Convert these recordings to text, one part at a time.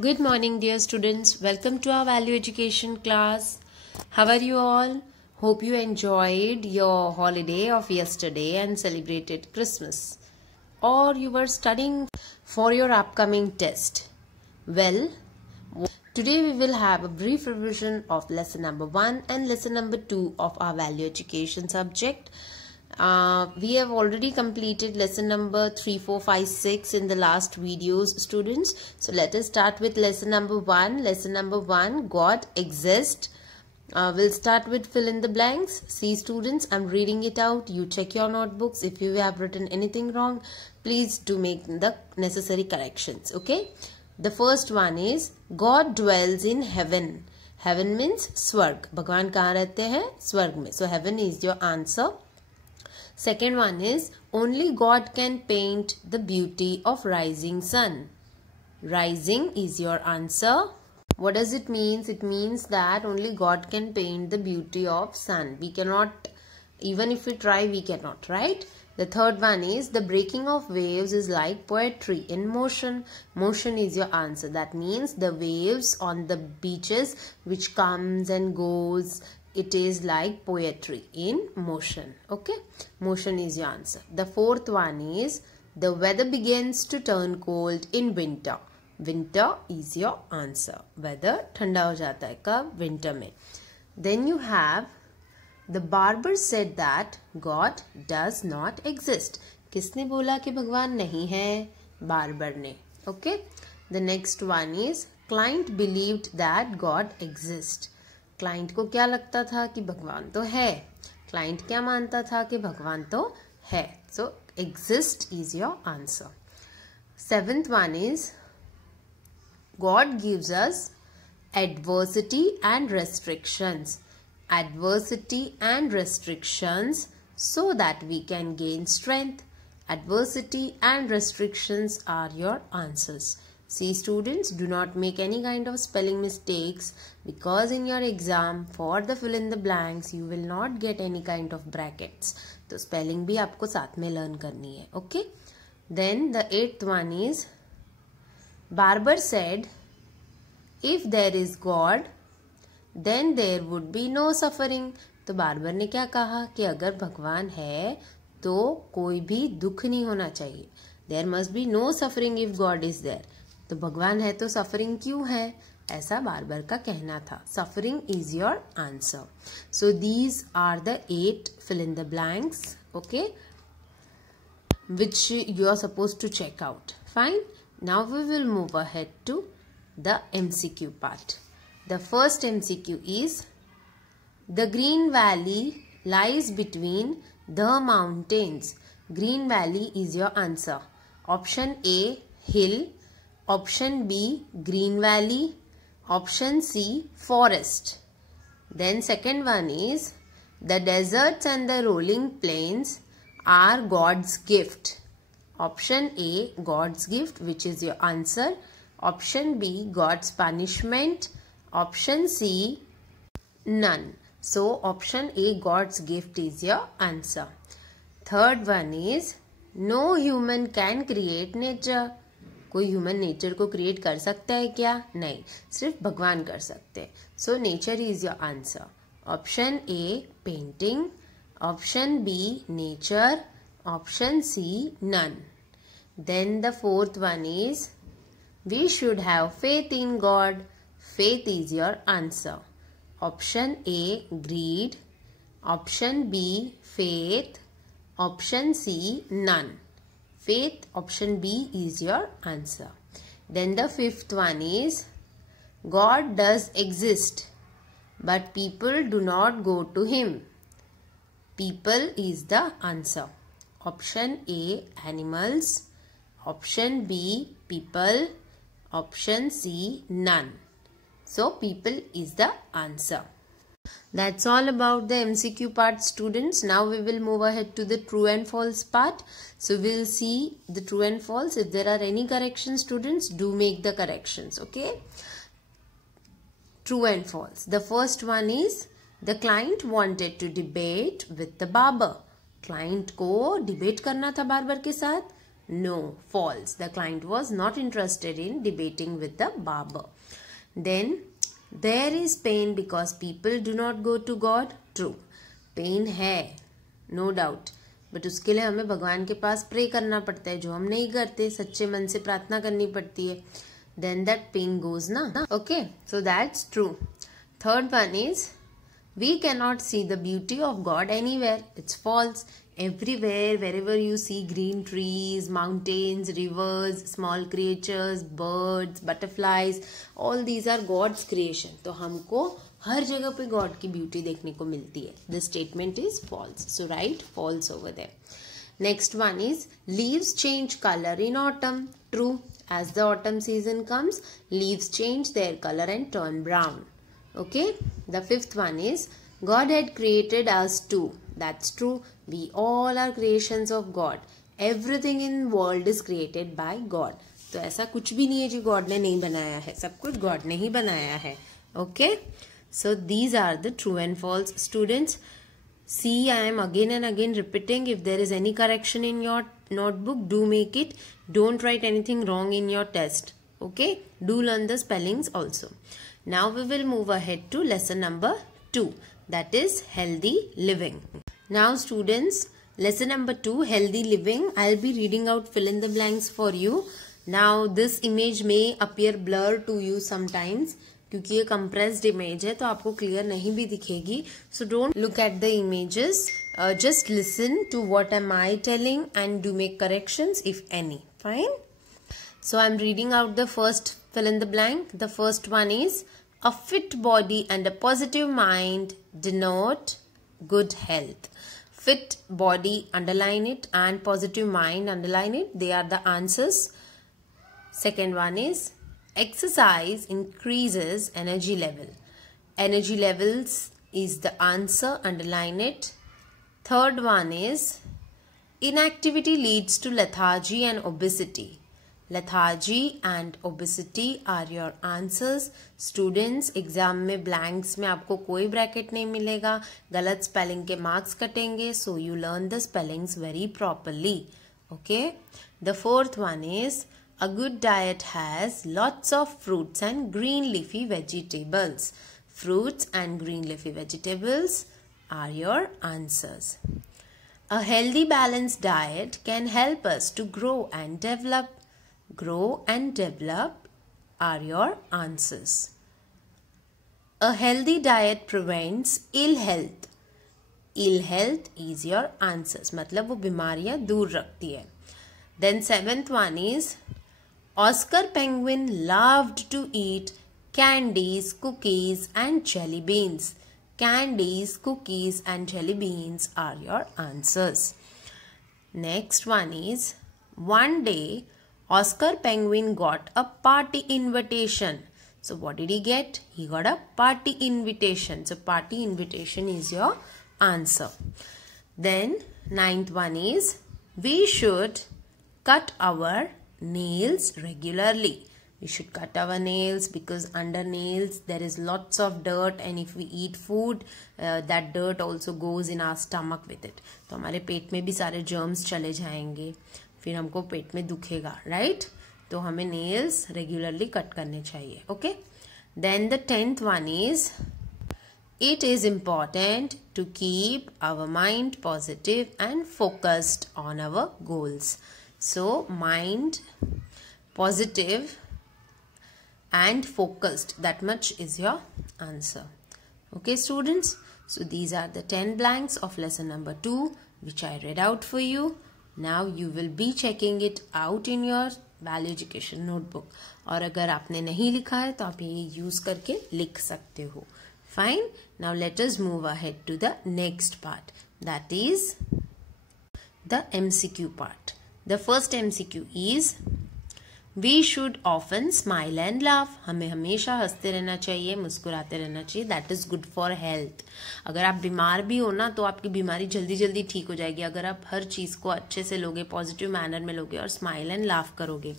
Good morning, dear students. Welcome to our value education class. How are you all? Hope you enjoyed your holiday of yesterday and celebrated Christmas. Or you were studying for your upcoming test. Well, today we will have a brief revision of lesson number 1 and lesson number 2 of our value education subject. We have already completed lesson number 3, 4, 5, 6 in the last videos, students. So let us start with lesson number 1. Lesson number 1, God exists. We'll start with fill in the blanks. See, students, I'm reading it out. You check your notebooks. If you have written anything wrong, please do make the necessary corrections. Okay. The first one is God dwells in heaven. Heaven means स्वर्ग. भगवान कहाँ रहते हैं? स्वर्ग में. So heaven is your answer. Second one is only God can paint the beauty of rising sun. Rising is your answer. What does it mean? It means that only God can paint the beauty of sun. We cannot, even if we try, we cannot, right? The third one is the breaking of waves is like poetry in motion. Motion is your answer. That means the waves on the beaches which comes and goes. It is like poetry in motion. Okay. Motion is your answer. The fourth one is the weather begins to turn cold in winter. Winter is your answer. Weather ठंडा हो जाता है कब? Winter में. Then you have the barber said that God does not exist. किसने बोला कि भगवान नहीं है? Barber ने. Okay. The next one is client believed that God exists. Client को क्या लगता था कि भगवान तो है. क्लाइंट क्या मानता था कि भगवान तो है. So exist is your answer. Seventh one is God gives us adversity and restrictions. Adversity and restrictions so that we can gain strength. Adversity and restrictions are your answers. See, students, do not make any kind of spelling mistakes because in your exam for the fill in the blanks you will not get any kind of brackets. तो spelling भी आपको साथ में learn करनी है. Okay. Then the eighth one is Barber said if there is God then there would be no suffering. तो barber ने क्या कहा कि अगर भगवान है तो कोई भी दुख नहीं होना चाहिए. There must be no suffering if God is there. तो भगवान है तो सफरिंग क्यों है? ऐसा बार्बर का कहना था. Suffering is your answer. So these are the 8 fill in the blanks, okay, which you are supposed to check out. Fine. Now we will move ahead to the MCQ part. The first MCQ is the Green Valley lies between the mountains. Green Valley is your answer. Option A, hill. Option B, green valley. Option C, forest. Then second one is the deserts and the rolling plains are God's gift. Option A, God's gift, which is your answer. Option B, God's punishment. Option C, none. So option A, God's gift is your answer. Third one is no human can create nature. कोई human nature को create कर सकता है क्या? नहीं, सिर्फ भगवान कर सकते हैं. So nature is your answer. Option A painting. Option B nature. Option C none. Then the fourth one is we should have faith in God. Faith is your answer. Option A greed. Option B faith. Option C none. Faith, option B is your answer. Then the fifth one is God does exist but people do not go to him. People is the answer. Option A animals. Option B people. Option C none. So people is the answer. That's all about the MCQ part, students. Now we will move ahead to the true and false part. So we'll see the true and false. If there are any corrections, students, do make the corrections. Okay. True and false. The first one is the client wanted to debate with the barber. Client को debate करना था barber के साथ. No, false. The client was not interested in debating with the barber. Then, there is pain because people do not go to God. True. Pain है, no doubt. But उसके लिए हमें भगवान के पास प्रे करना पड़ता है, जो हम नहीं करते. सच्चे मन से प्रार्थना करनी पड़ती है. Then that pain goes na. Okay, so that's true. Third one is, we cannot see the beauty of God anywhere. It's false. Everywhere, wherever you see green trees, mountains, rivers, small creatures, birds, butterflies, all these are God's creation. तो हमको हर जगह पे God की beauty देखने को मिलती है. The statement is false. So write false over there. Next one is, leaves change color in autumn. True. As the autumn season comes, leaves change their color and turn brown. Okay. The fifth one is, God had created us too. That's true. We all are creations of God. Everything in world is created by God. तो ऐसा कुछ भी नहीं है जो God ने नहीं बनाया है. सब कुछ God ने ही बनाया है. Okay. So these are the true and false, students. See, I am again and again repeating. If there is any correction in your notebook, do make it. Don't write anything wrong in your test. Okay. Do learn the spellings also. Now we will move ahead to lesson number 2. That is healthy living. Now students, lesson number 2, healthy living. I'll be reading out fill in the blanks for you. Now this image may appear blurred to you sometimes, क्योंकि ये compressed image है तो आपको clear नहीं भी दिखेगी. So don't look at the images. Just listen to what am I telling and do make corrections if any. Fine. So I'm reading out the first fill in the blank. The first one is, a fit body and a positive mind denote good health. Fit body, underline it, and positive mind, underline it. They are the answers. Second one is, exercise increases energy level. Energy levels is the answer, underline it. Third one is, inactivity leads to lethargy and obesity. Lethargy and obesity are your answers. Students, exam में blanks में आपको कोई bracket नहीं मिलेगा. गलत spelling के marks कटेंगे. So you learn the spellings very properly. Okay. The fourth one is, a good diet has lots of fruits and green leafy vegetables. Fruits and green leafy vegetables are your answers. A healthy balanced diet can help us to grow and develop. Grow and develop are your answers. A healthy diet prevents ill health. Ill health is your answers. मतलब वो बीमारियां दूर रखती है. Then seventh one is, Oscar Penguin loved to eat candies, cookies and jelly beans. Candies, cookies and jelly beans are your answers. Next one is, one day Oscar Penguin got a party invitation. So what did he get? He got a party invitation. So party invitation is your answer. Then ninth one is, we should cut our nails regularly. We should cut our nails because under nails there is lots of dirt, and if we eat food, that dirt also goes in our stomach with it. तो हमारे पेट में भी सारे germs चले जाएंगे, फिर हमको पेट में दुखेगा, right? तो हमें nails regularly cut करने चाहिए. Okay. Then the 10th one is, it is important to keep our mind positive and focused on our goals. So mind positive and focused, that much is your answer. Okay students, so these are the 10 blanks of lesson number 2 which I read out for you. Now you will be checking it out in your value education notebook. और अगर आपने नहीं लिखा है तो आप ये use करके लिख सकते हो. Fine. Now let us move ahead to the next part. That is the MCQ part. The first MCQ is, we should often smile and laugh. हमें हमेशा हंसते रहना चाहिए, मुस्कुराते रहना चाहिए. That is good for health. अगर आप बीमार भी हो ना तो आपकी बीमारी जल्दी जल्दी ठीक हो जाएगी अगर आप हर चीज़ को अच्छे से लोगे, पॉजिटिव मैनर में लोगे और स्माइल एंड लाफ करोगे.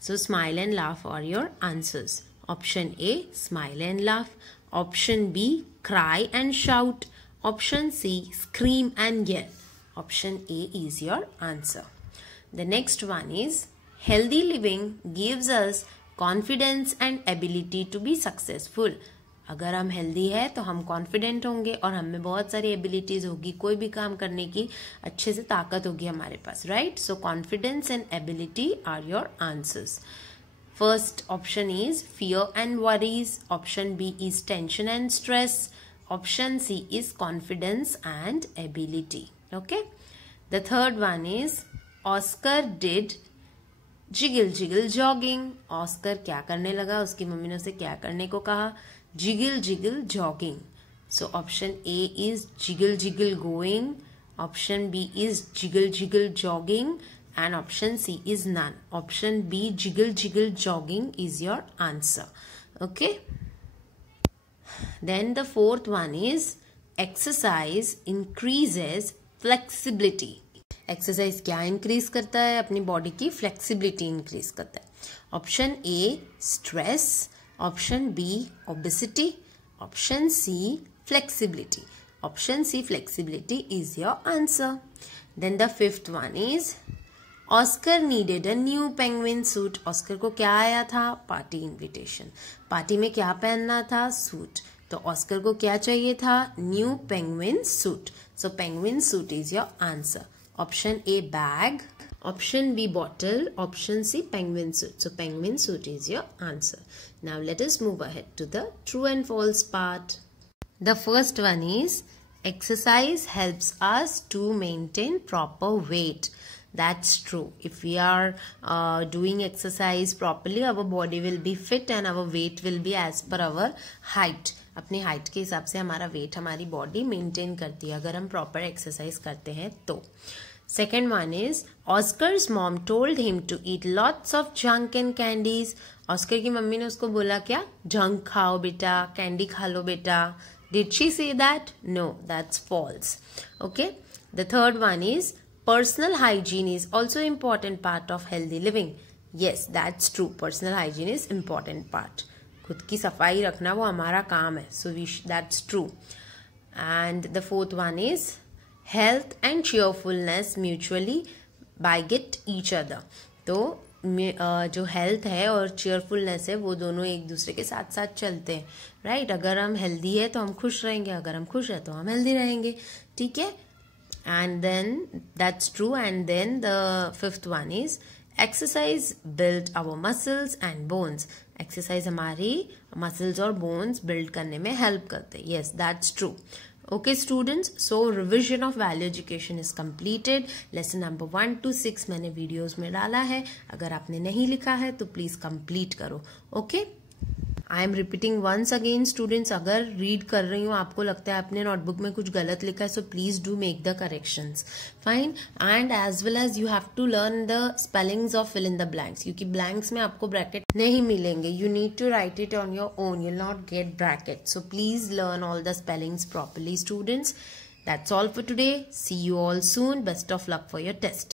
So smile and laugh are your answers. Option A, smile and laugh. Option B, cry and shout. Option C, scream and yell. Option A is your answer. The next one is healthy living gives us confidence and ability to be successful. अगर हम healthy है तो हम confident होंगे और हमें बहुत सारी एबिलिटीज होगी, कोई भी काम करने की अच्छे से ताकत होगी हमारे पास, right? So confidence and ability are your answers. First option is fear and worries, option B is tension and stress, option C is confidence and ability. Okay, the third one is Oscar did jiggle jiggle jogging. Oscar क्या करने लगा, उसकी mummy ने उसे क्या करने को कहा? Jiggle jiggle jogging. So option A is jiggle jiggle going, option B is jiggle jiggle jogging, and option C is none. Option B, jiggle jiggle jogging, is your answer. Okay. Then the fourth one is exercise increases flexibility. Exercise क्या increase करता है? अपनी body की flexibility increase करता है. Option A stress, option B obesity, option C flexibility. Option C flexibility is your answer. Then the fifth one is Oscar needed a new penguin suit. Oscar को क्या आया था? Party invitation. पार्टी में क्या पहनना था? सूट. तो Oscar को क्या चाहिए था? New penguin suit. So penguin suit is your answer. Option A bag, option B bottle, option C penguin suit. So penguin suit is your answer. Now let us move ahead to the true and false part. The first one is exercise helps us to maintain proper weight. That's true. If we are doing exercise properly, our body will be fit and our weight will be as per our height. अपनी height के हिसाब से हमारा wait हमारी body maintain करती है अगर हम प्रॉपर एक्सरसाइज करते हैं तो. Second one is Oscar's mom told him to eat lots of junk and candies. Oscar की मम्मी ने उसको बोला क्या? जंक खाओ बेटा, कैंडी खा लो बेटा. Did she say that? No, that's false. Okay. The third one is personal hygiene is also important part of healthy living. Yes, that's true. Personal hygiene is important part. खुद की सफाई रखना वो हमारा काम है. So that's true. And the fourth one is health and cheerfulness mutually beget each other. तो जो हेल्थ है और cheerfulness है वो दोनों एक दूसरे के साथ साथ चलते हैं, राइट? अगर हम हेल्दी है तो हम खुश रहेंगे, अगर हम खुश है तो हम हेल्दी रहेंगे. ठीक है. And then that's true. And then the fifth one is exercise build our muscles and bones. Exercise हमारी मसल्स और बोन्स बिल्ड करने में हेल्प करते हैं. Yes, that's true. Okay students, so revision of value education is completed. Lesson number 1 to 6 मैंने videos में डाला है. अगर आपने नहीं लिखा है तो प्लीज कंप्लीट करो. Okay. I am repeating once again students. अगर रीड कर रही हूँ आपको लगता है आपने नोटबुक में कुछ गलत लिखा है, so please do make the corrections. Fine. And as well as you have to learn the spellings of fill in the blanks, क्योंकि ब्लैंक्स में आपको ब्रैकेट नहीं मिलेंगे. You need to write it on your own. You will not get bracket. So please learn all the spellings properly students. That's all for today. See you all soon. Best of luck for your test.